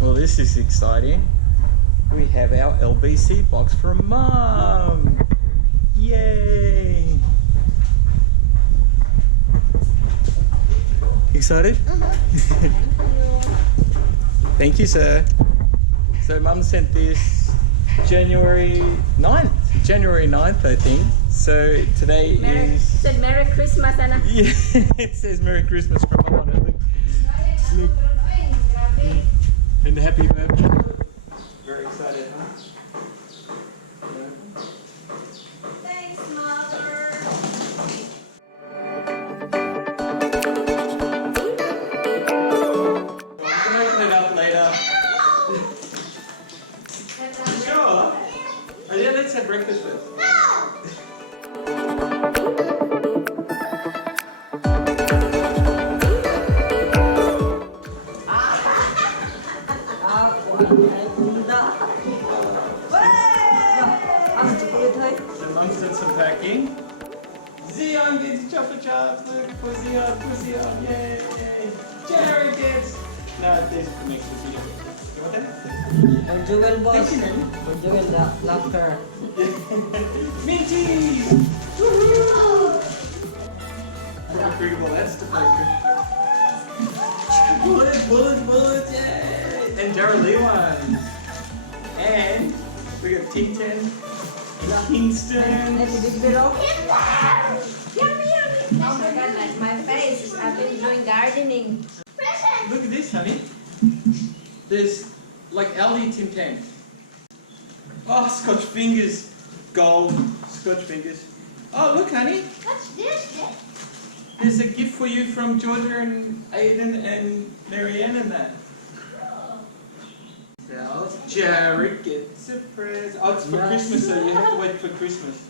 Well, this is exciting. We have our LBC box from Mum. Yay! Excited? Thank you, sir. So Mum sent this January 9th. January 9th, I think. So today is... said Merry Christmas, Anna. Yeah, it says Merry Christmas from Alona. Look. Look. And happy birthday. Very excited, huh? Thanks, Mother. We can open it up later. Sure. Oh yeah, let's have breakfast first. So Mum's done some packing. Zion gets chocolate chops. Look for Zion, yay! Jarick gets. No, there's mix with you. You want that? Jewel boss. Thank you, Nanny. Jewel laughter. Minties! Woohoo! How incredible that's to play with. Bullets, yay! And Jarick ones. And we got T10 and Kingston. Yummy. Oh my god, my face. I've been doing gardening. Look at this, honey. There's like Aldi Tim Tam. Oh, Scotch fingers. Gold Scotch fingers. Oh, look, honey. What's this? There's a gift for you from Georgia and Aiden and Marianne and that. Now, Jarick gets a present. Oh, it's for Christmas, so you have to wait for Christmas.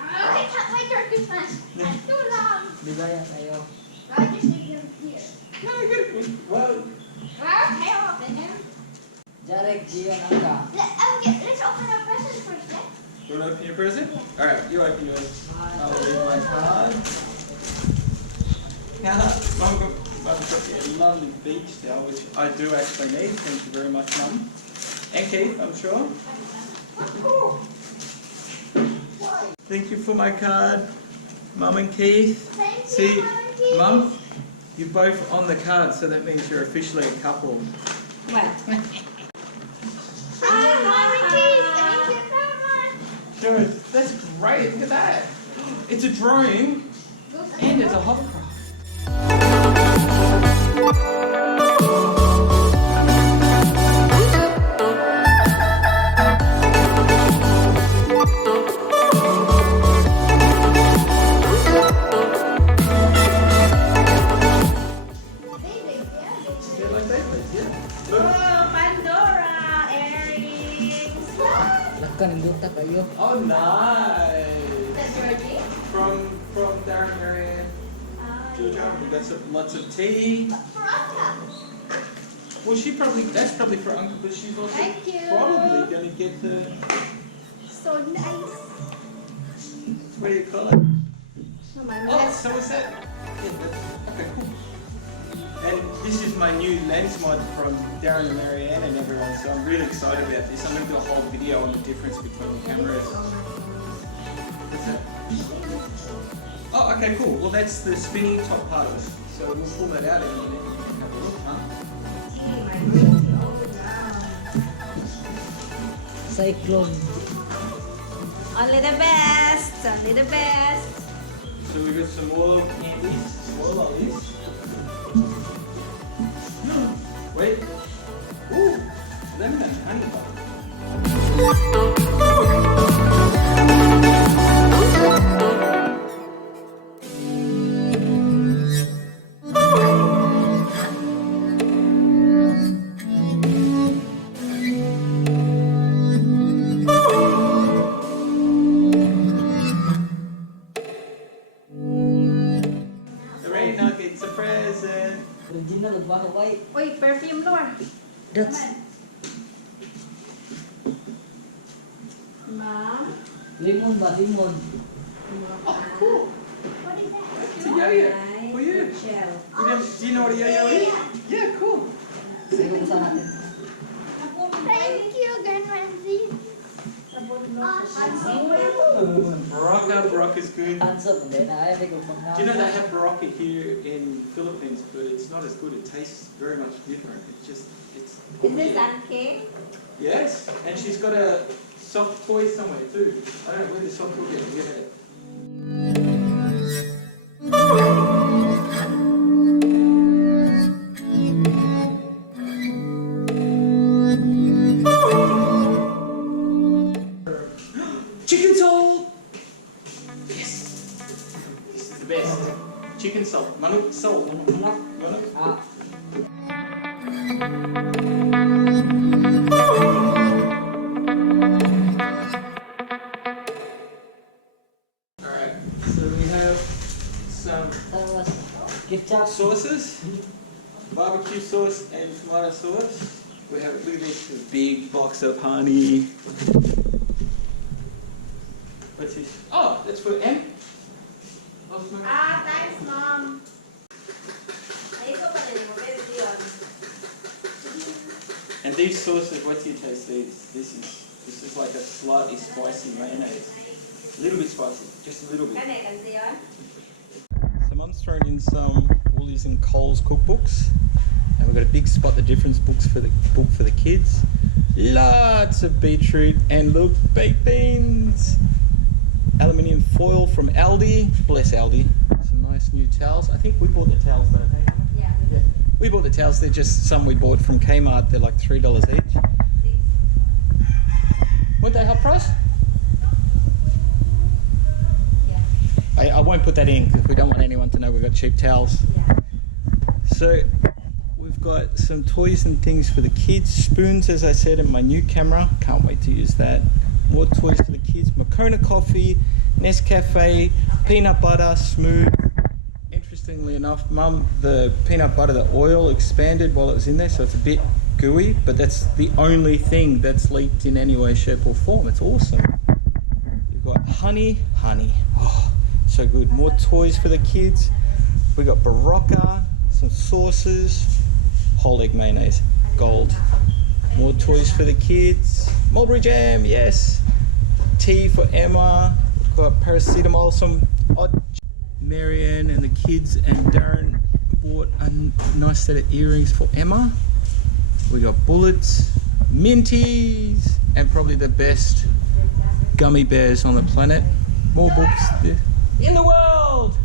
I can't wait for Christmas. It's too long. Balibayan tayo. I just leave him here. No, good. Well, Okay, I'll open him. Jarick, Gian, Angka. Let's open our presents first, eh? you want to open your present? Alright, you open yours. I'll leave my card. Mum's got you a lovely beach towel, which I do actually need. Thank you very much, Mum. And Keith, I'm sure. Thank you for my card, Mum and Keith. Thank you, See, Mum and Keith. Mum, you're both on the card, so that means you're officially a couple. What? Hi, Mom and Keith. Thank you so much. Sure, that's great. Look at that. It's a drone and it's a hovercraft. Kanindota kayo. Oh, nice! That's Georgie. From Darren Marianne, Georgia. We got lots of tea. For Uncle. Well, that's probably for Uncle, but she's also Thank you. probably going to get the, So nice. what do you call it? Oh, my Oh, so is that? Okay, cool. And this is my new lens mod from Darren and Marianne and everyone, so I'm really excited about this. I'm going to do a whole video on the difference between the cameras. What's that? Oh, okay, cool. Well, that's the spinny top part of it. So we'll pull that out in a minute and you can have a look, huh? Cyclone. Only the best. Only the best. So we got some more candies, more lollies. Wait. Ooh, lemon and honey butter. Serena gets a present. Original ba Hawaii? Wait, perfume Lord. That's Mom. lemon ba? Lemon. Oh, cool. What is that? It's a yo-yo for you. Shell. Do you know what a yo-yo is? Yeah, cool. Sige, buksan natin. Thank you, Grandma. Barocca's good. Hands up, hindi na. Ay, bigong Do you know they have Barocca here in Philippines, but it's not as good. It tastes very much different. It's Is this Anke? yes. And she's got a soft toy somewhere too. I don't know where the soft toy is. Yeah. Chicken salt. Yes. This is the best. Chicken salt. Manuk salt. Manuk. Ah, Alright, so we have some tapos, ketchup. sauces, barbecue sauce and tomato sauce. We have, look at this, a big box of honey. What's this? Oh, that's for M. Thanks, Mom. Ay, ito pa rin mo. Pero yun. And these sauces, what do you taste these? This is like a slightly spicy mayonnaise. A little bit spicy, just a little bit. Kane, kasi yun. So Mum's thrown in some Woolies and Coles cookbooks, and we've got a big Spot the Difference book for the kids. Lots of beetroot and look, baked beans. Aluminium foil from Aldi. Bless Aldi. Some nice new towels. I think we bought the towels though. Hey? Yeah. Yeah. We bought the towels. They're just some we bought from Kmart. They're like $3 each. Weren't they half price? Yeah. I won't put that in because we don't want anyone to know we've got cheap towels. Yeah. So we've got some toys and things for the kids. Spoons, as I said, in my new camera. Can't wait to use that. More toys for the kids. Moccona coffee, Nescafe, peanut butter, smooth. Interestingly enough, Mum, the peanut butter, the oil expanded while it was in there, so it's a bit gooey, but that's the only thing that's leaked in any way, shape or form. It's awesome. You've got honey. Oh, so good. More toys for the kids. We got Barocca, some sauces, whole egg mayonnaise, gold. More toys for the kids. Mulberry jam, yes. Tea for Emma. We've got paracetamol, some odd. Marianne and the kids and Darren bought a nice set of earrings for Emma. We got bullets, minties, and probably the best gummy bears on the planet. More books in the world.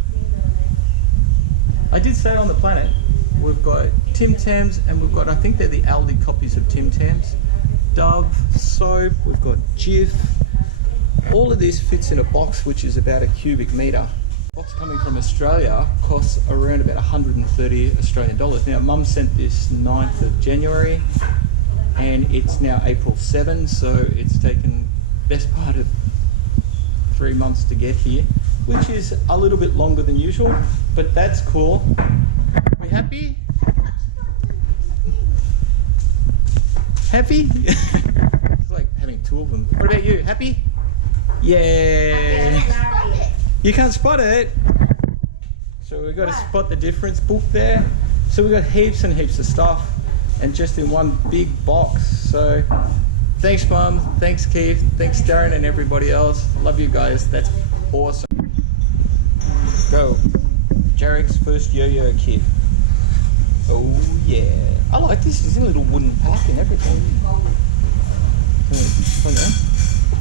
I did say on the planet. We've got Tim Tams, and we've got, I think they're the Aldi copies of Tim Tams. Dove, soap, we've got Jif. All of this fits in a box which is about a cubic metre. Box coming from Australia costs around about 130 Australian dollars. Now Mum sent this 9th of January and it's now April 7, so it's taken best part of 3 months to get here, which is a little bit longer than usual, but that's cool. We happy? Happy? It's like having two of them. What about you? Happy? Yeah. You can't spot it. So we've got a Spot the Difference book there. So we've got heaps and heaps of stuff and just in one big box. So thanks Mum, thanks Keith, thanks Darren and everybody else. Love you guys, that's awesome. Go. Jarick's first yo-yo kid. Oh yeah. I like this, it's in a little wooden pack and everything.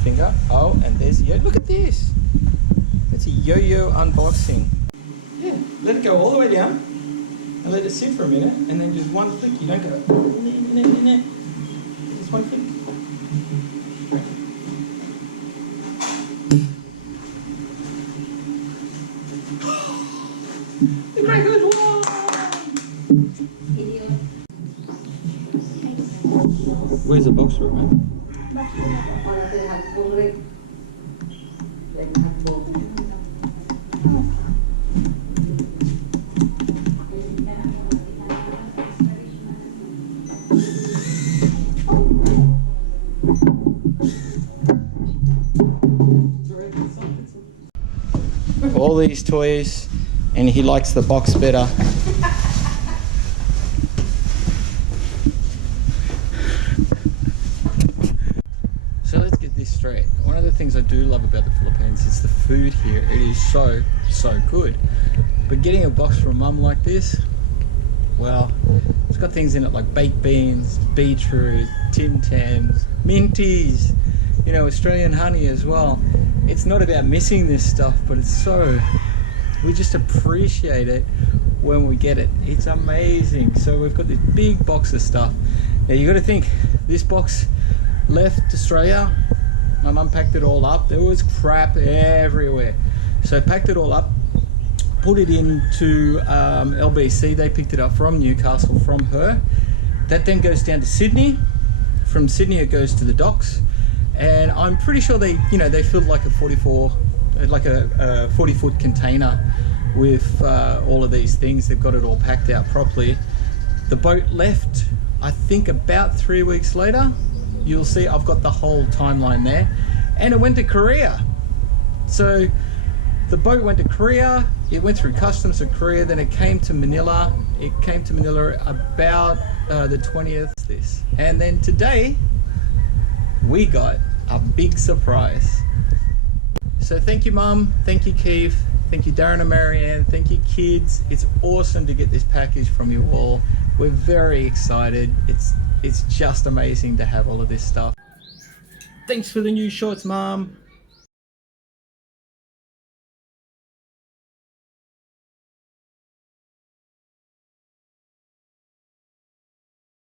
Finger. Oh, and there's yo. Look at this. It's a yo-yo unboxing. Yeah, let it go all the way down and let it sit for a minute and then just one flick. You don't go. Just one flick. The great good one. Where's the box room, man? All these toys, and he likes the box better. things I do love about the Philippines is the food here. It is so good. But getting a box from Mum like this, well, it's got things in it like baked beans, beetroot, Tim Tams, minties, you know, Australian honey as well. It's not about missing this stuff, but it's so, we just appreciate it when we get it. It's amazing. So we've got this big box of stuff. Now you got to think, this box left Australia. My mum packed it all up. There was crap everywhere. So I packed it all up, put it into LBC. They picked it up from Newcastle from her. That then goes down to Sydney. From Sydney it goes to the docks. And I'm pretty sure they filled like a 40-foot container with all of these things. They've got it all packed out properly. The boat left, I think, about 3 weeks later. You'll see I've got the whole timeline there. And it went to Korea. So the boat went to Korea, it went through customs of Korea, then it came to Manila. It came to Manila about the 20th this. And then today, we got a big surprise. So thank you, Mum, thank you, Keith, thank you, Darren and Marianne, thank you, kids. It's awesome to get this package from you all. We're very excited. It's just amazing to have all of this stuff. Thanks for the new shorts, Mum.